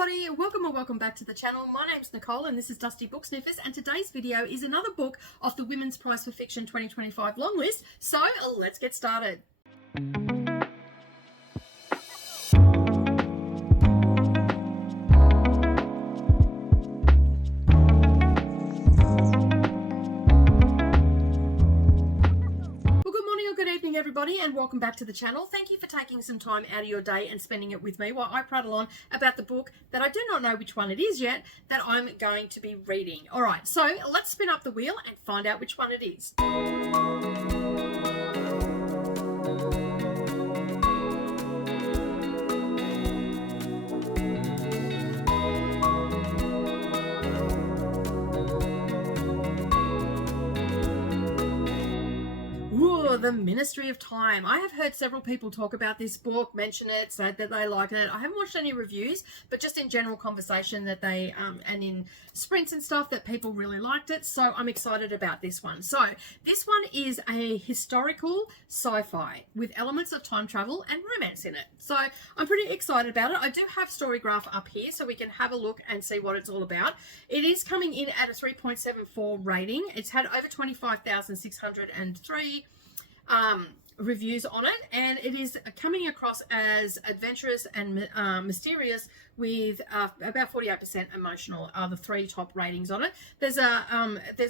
everybody, welcome or welcome back to the channel. My name's Nicole and this is Dusty Book Sniffers, and today's video is another book off the Women's Prize for Fiction 2025 long list. So let's get started. Everybody, and welcome back to the channel. Thank you for taking some time out of your day and spending it with me while I prattle on about the book that I do not know which one it is yet that I'm going to be reading. All right, so let's spin up the wheel and find out which one it is. The Ministry of Time. I have heard several people talk about this book, mention it, said that they like it. I haven't watched any reviews, but just in general conversation that they, and in sprints and stuff, that people really liked it. So I'm excited about this one. So this one is a historical sci-fi with elements of time travel and romance in it. So I'm pretty excited about it. I do have Storygraph up here so we can have a look and see what it's all about. It is coming in at a 3.74 rating. It's had over 25,603 reviews on it, and it is coming across as adventurous and mysterious with about 48% emotional are the three top ratings on it. There's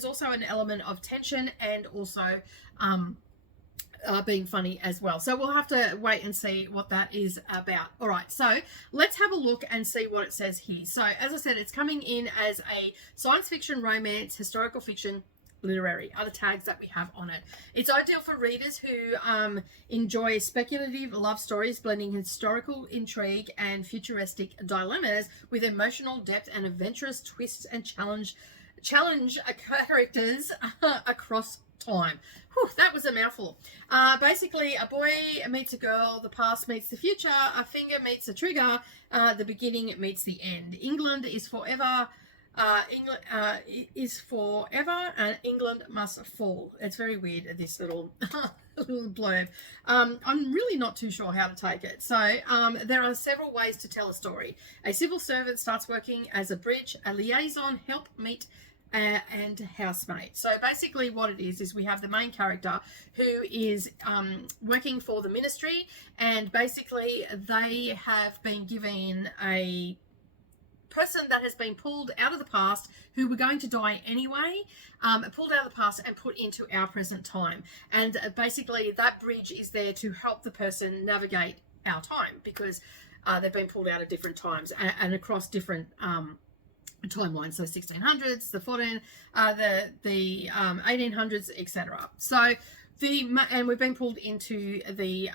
also an element of tension and also being funny as well. So we'll have to wait and see what that is about. All right, so let's have a look and see what it says here. So as I said, it's coming in as a science fiction, romance, historical fiction, literary, other tags that we have on it. It's ideal for readers who enjoy speculative love stories blending historical intrigue and futuristic dilemmas with emotional depth and adventurous twists and challenge characters across time. Whew, that was a mouthful. Basically, a boy meets a girl, the past meets the future, a finger meets a trigger, the beginning meets the end. England is forever. England is forever and England must fall. It's very weird, this little little blurb. I'm really not too sure how to take it. So there are several ways to tell a story. A civil servant starts working as a bridge, a liaison, helpmeet, and housemate. So basically what it is we have the main character who is working for the ministry, and basically they have been given a person that has been pulled out of the past, who were going to die anyway, pulled out of the past and put into our present time. And basically that bridge is there to help the person navigate our time, because they've been pulled out at different times and across different timelines. So 1600s, the 14, the 1800s, etc. So and we've been pulled into the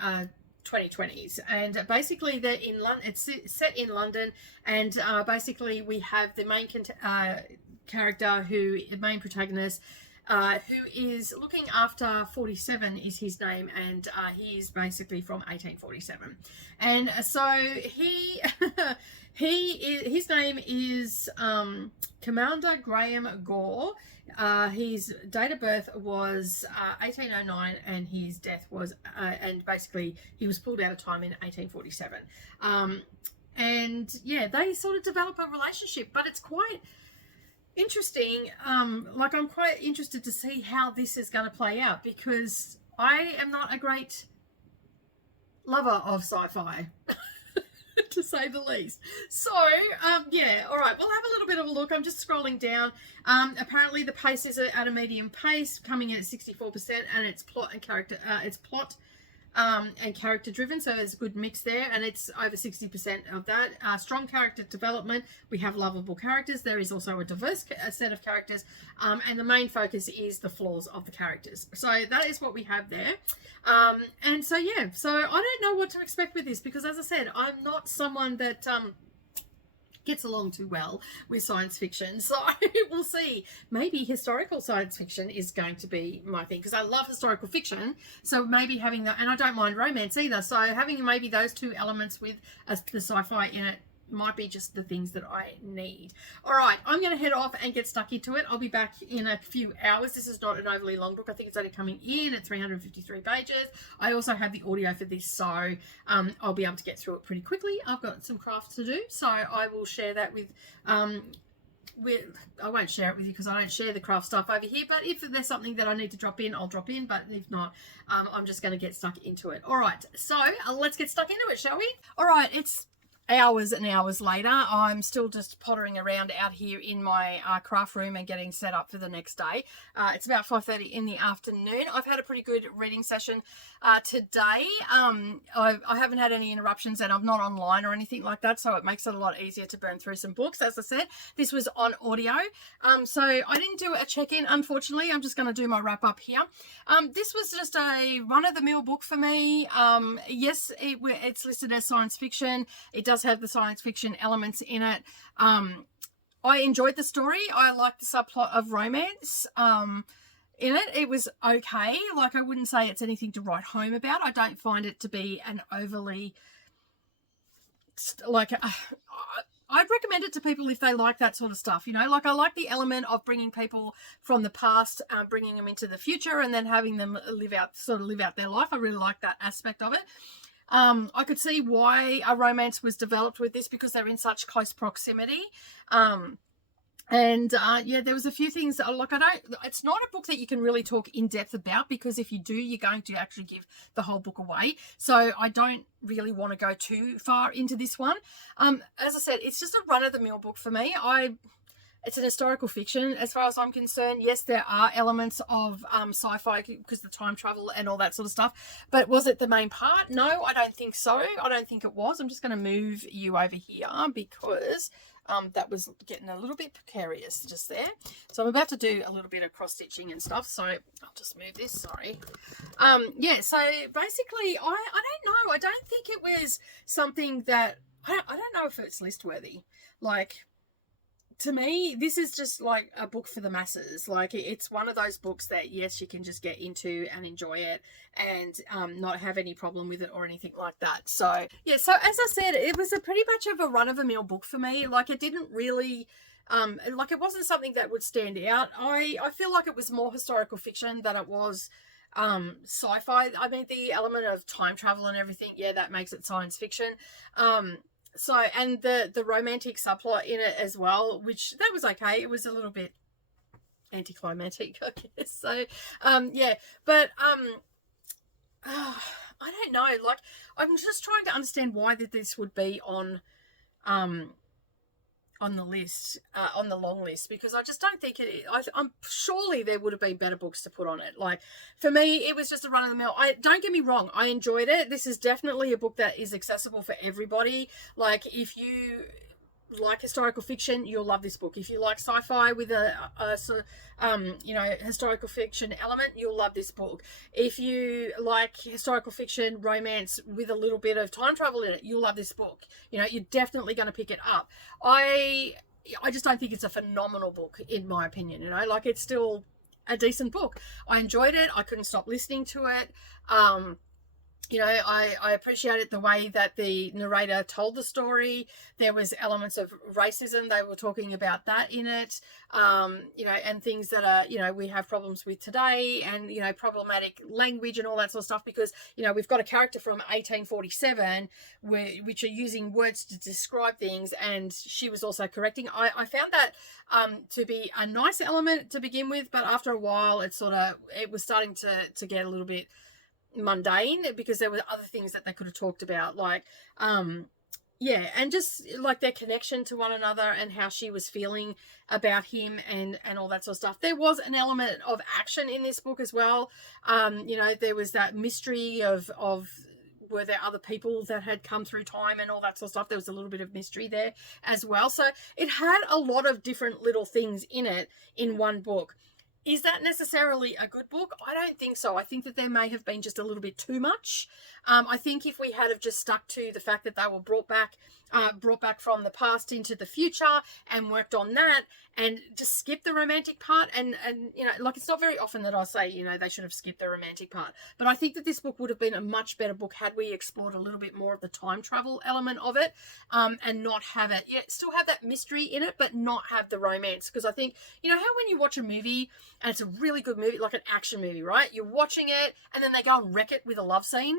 2020s, and basically they're in London. It's set in London, and basically we have the main character, the main protagonist, who is looking after 47 is his name, and he is basically from 1847, and so his name is Commander Graham Gore. His date of birth was 1809, and his death was, and basically he was pulled out of time in 1847. And yeah, they sort of develop a relationship, but it's quite interesting. Like, I'm quite interested to see how this is going to play out, because I am not a great lover of sci-fi. To say the least. So yeah, all right, we'll have a little bit of a look. I'm just scrolling down. Apparently the pace is at a medium pace, coming in at 64%, and it's plot and character and character driven, so there's a good mix there, and it's over 60% of that. Strong character development. We have lovable characters. There is also a diverse set of characters, and the main focus is the flaws of the characters. So that is what we have there. And so yeah, so I don't know what to expect with this, because as I said, I'm not someone that gets along too well with science fiction, so we'll see. Maybe historical science fiction is going to be my thing, because I love historical fiction, so maybe having that, and I don't mind romance either, so having maybe those two elements with the sci-fi in it might be just the things that I need. All right, I'm going to head off and get stuck into it. I'll be back in a few hours. This is not an overly long book. I think it's only coming in at 353 pages. I also have the audio for this, so I'll be able to get through it pretty quickly. I've got some crafts to do, so I will share that with I won't share it with you because I don't share the craft stuff over here, but if there's something that I need to drop in, I'll drop in, but if not, I'm just going to get stuck into it. All right, so let's get stuck into it, shall we? All right, it's hours and hours later. I'm still just pottering around out here in my craft room and getting set up for the next day. It's about 5:30 in the afternoon. I've had a pretty good reading session today. I haven't had any interruptions and I'm not online or anything like that, so it makes it a lot easier to burn through some books. As I said, this was on audio, so I didn't do a check-in, unfortunately. I'm just going to do my wrap-up here. This was just a run-of-the-mill book for me. Yes, it's listed as science fiction. It does have the science fiction elements in it. I enjoyed the story. I liked the subplot of romance in it. It was okay. Like, I wouldn't say it's anything to write home about. I don't find it to be an overly, like, I'd recommend it to people if they like that sort of stuff, you know. Like, I like the element of bringing people from the past, bringing them into the future, and then having them live out their life. I really like that aspect of it. I could see why a romance was developed with this, because they're in such close proximity. Yeah, there was a few things that, like, it's not a book that you can really talk in depth about, because if you do, you're going to actually give the whole book away. So I don't really want to go too far into this one. As I said, it's just a run-of-the-mill book for me. It's an historical fiction as far as I'm concerned. Yes, there are elements of sci-fi because of the time travel and all that sort of stuff. But was it the main part? No, I don't think so. I don't think it was. I'm just going to move you over here because that was getting a little bit precarious just there. So I'm about to do a little bit of cross-stitching and stuff. So I'll just move this, sorry. Yeah, so basically, I don't know. I don't think it was something that, I don't know if it's list-worthy. Like, to me, this is just like a book for the masses. Like, it's one of those books that, yes, you can just get into and enjoy it and not have any problem with it or anything like that. So, yeah, so as I said, it was a pretty much of a run-of-the-mill book for me. Like, it didn't really, like, it wasn't something that would stand out. I feel like it was more historical fiction than it was sci-fi. I mean, the element of time travel and everything, yeah, that makes it science fiction. So, and the romantic subplot in it as well, which that was okay. It was a little bit anticlimactic, I guess. So, yeah, but I don't know. Like, I'm just trying to understand why this would be on the list, on the long list, because I just don't think it. I'm surely there would have been better books to put on it. Like, for me, it was just a run of the mill. Don't get me wrong, I enjoyed it. This is definitely a book that is accessible for everybody. Like, if you like historical fiction, you'll love this book. If you like sci-fi with a you know, historical fiction element, you'll love this book. If you like historical fiction romance with a little bit of time travel in it, you'll love this book. You know, you're definitely going to pick it up. I just don't think it's a phenomenal book, in my opinion. You know, like, it's still a decent book. I enjoyed it. I couldn't stop listening to it. You know, I appreciated the way that the narrator told the story. There was elements of racism. They were talking about that in it, you know, and things that are, you know, we have problems with today, and, you know, problematic language and all that sort of stuff, because, you know, we've got a character from 1847 which are using words to describe things, and she was also correcting. I found that to be a nice element to begin with, but after a while it was starting to get a little bit mundane, because there were other things that they could have talked about, like yeah, and just like their connection to one another and how she was feeling about him and all that sort of stuff. There was an element of action in this book as well. You know, there was that mystery of were there other people that had come through time and all that sort of stuff. There was a little bit of mystery there as well. So it had a lot of different little things in it in one book. Is that necessarily a good book? I don't think so. I think that there may have been just a little bit too much. I think if we had have just stuck to the fact that they were brought back from the past into the future and worked on that, and just skip the romantic part, and like, it's not very often that I say, they should have skipped the romantic part, but I think that this book would have been a much better book had we explored a little bit more of the time travel element of it, and not have it, still have that mystery in it, but not have the romance. Because I think, how when you watch a movie and it's a really good movie, like an action movie, right? You're watching it and then they go and wreck it with a love scene.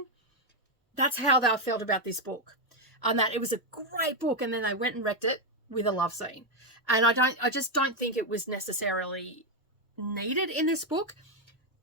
That's how I felt about this book. And that it was a great book and then they went and wrecked it with a love scene. And I just don't think it was necessarily needed in this book.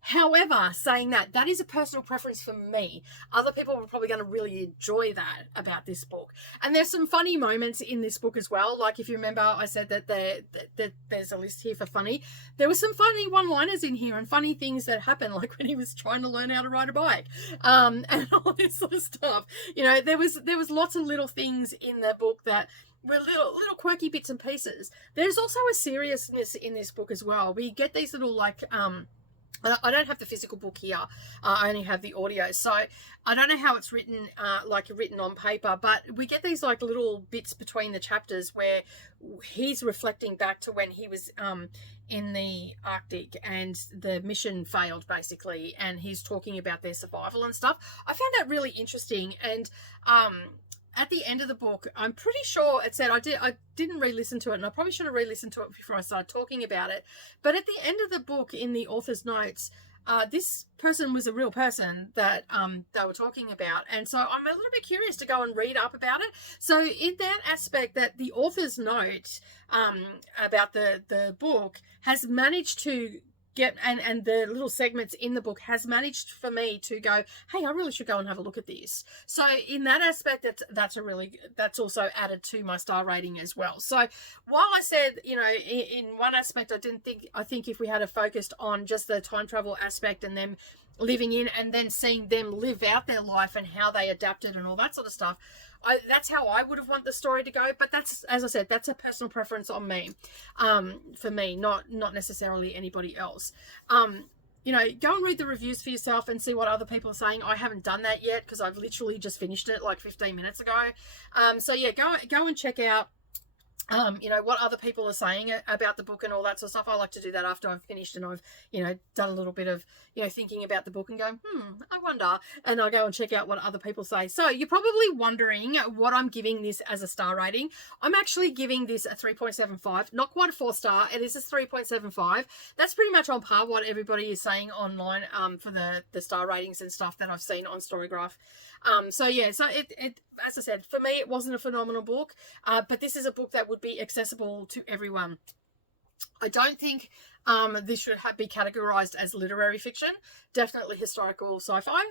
However, saying that is a personal preference for me. Other people are probably going to really enjoy that about this book. And there's some funny moments in this book as well. Like, if you remember, I said that there's a list here for funny. There were some funny one-liners in here and funny things that happened, like when he was trying to learn how to ride a bike, and all this sort of stuff. There was lots of little things in the book that were little quirky bits and pieces. There's also a seriousness in this book as well. We get these little, like, I don't have the physical book here. I only have the audio. So I don't know how it's written, written on paper, but we get these like little bits between the chapters where he's reflecting back to when he was in the Arctic and the mission failed, basically, and he's talking about their survival and stuff. I found that really interesting. And at the end of the book, I'm pretty sure it said, I didn't re-listen to it, and I probably should have re-listened to it before I started talking about it. But at the end of the book, in the author's notes, this person was a real person that they were talking about. And so I'm a little bit curious to go and read up about it. So in that aspect, that the author's note about the book has managed to get, and the little segments in the book has managed for me to go, hey, I really should go and have a look at this. So in that aspect, that's also added to my star rating as well. So while I said, in one aspect, I think if we had focused on just the time travel aspect and them living in and then seeing them live out their life and how they adapted and all that sort of stuff, that's how I would have wanted the story to go. But that's, as I said, that's a personal preference on me, for me, not necessarily anybody else. Go and read the reviews for yourself and see what other people are saying. I haven't done that yet because I've literally just finished it like 15 minutes ago. So yeah, go and check out what other people are saying about the book and all that sort of stuff. I like to do that after I've finished and I've, done a little bit of, thinking about the book and going, I wonder, and I'll go and check out what other people say. So you're probably wondering what I'm giving this as a star rating. I'm actually giving this a 3.75, not quite a 4-star. It is a 3.75. That's pretty much on par what everybody is saying online, for the star ratings and stuff that I've seen on Storygraph. So it, as I said, for me, it wasn't a phenomenal book, but this is a book that would be accessible to everyone. I don't think this should be categorized as literary fiction. Definitely historical sci-fi,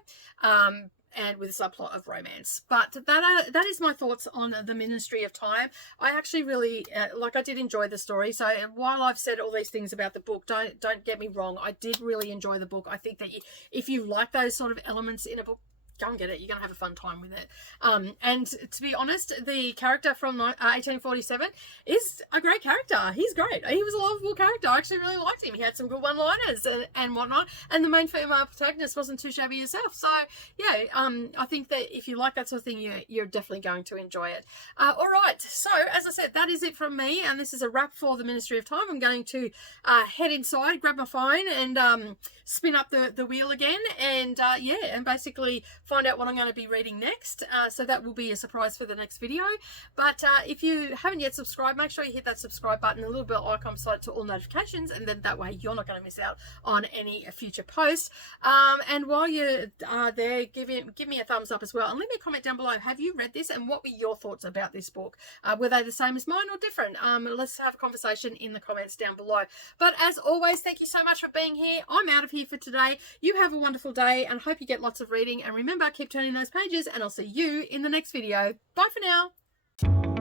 and with a subplot of romance. But that is my thoughts on the Ministry of Time. I actually really I did enjoy the story. So while I've said all these things about the book, don't get me wrong, I did really enjoy the book. I think that if you like those sort of elements in a book, go and get it. You're going to have a fun time with it. And to be honest, the character from 1847 is a great character. He's great. He was a lovable character. I actually really liked him. He had some good one-liners and whatnot. And the main female protagonist wasn't too shabby herself. So, yeah, I think that if you like that sort of thing, you're definitely going to enjoy it. All right. So, as I said, that is it from me. And this is a wrap for the Ministry of Time. I'm going to head inside, grab my phone, and spin up the wheel again. And, and basically find out what I'm going to be reading next. So that will be a surprise for the next video. But if you haven't yet subscribed, make sure you hit that subscribe button, a little bell icon beside to all notifications, and then that way you're not going to miss out on any future posts. And while you're there, give me a thumbs up as well, and leave me a comment down below. Have you read this, and what were your thoughts about this book? Were they the same as mine or different? Let's have a conversation in the comments down below. But as always, thank you so much for being here. I'm out of here for today. You have a wonderful day, and hope you get lots of reading. And remember, keep turning those pages, and I'll see you in the next video. Bye for now.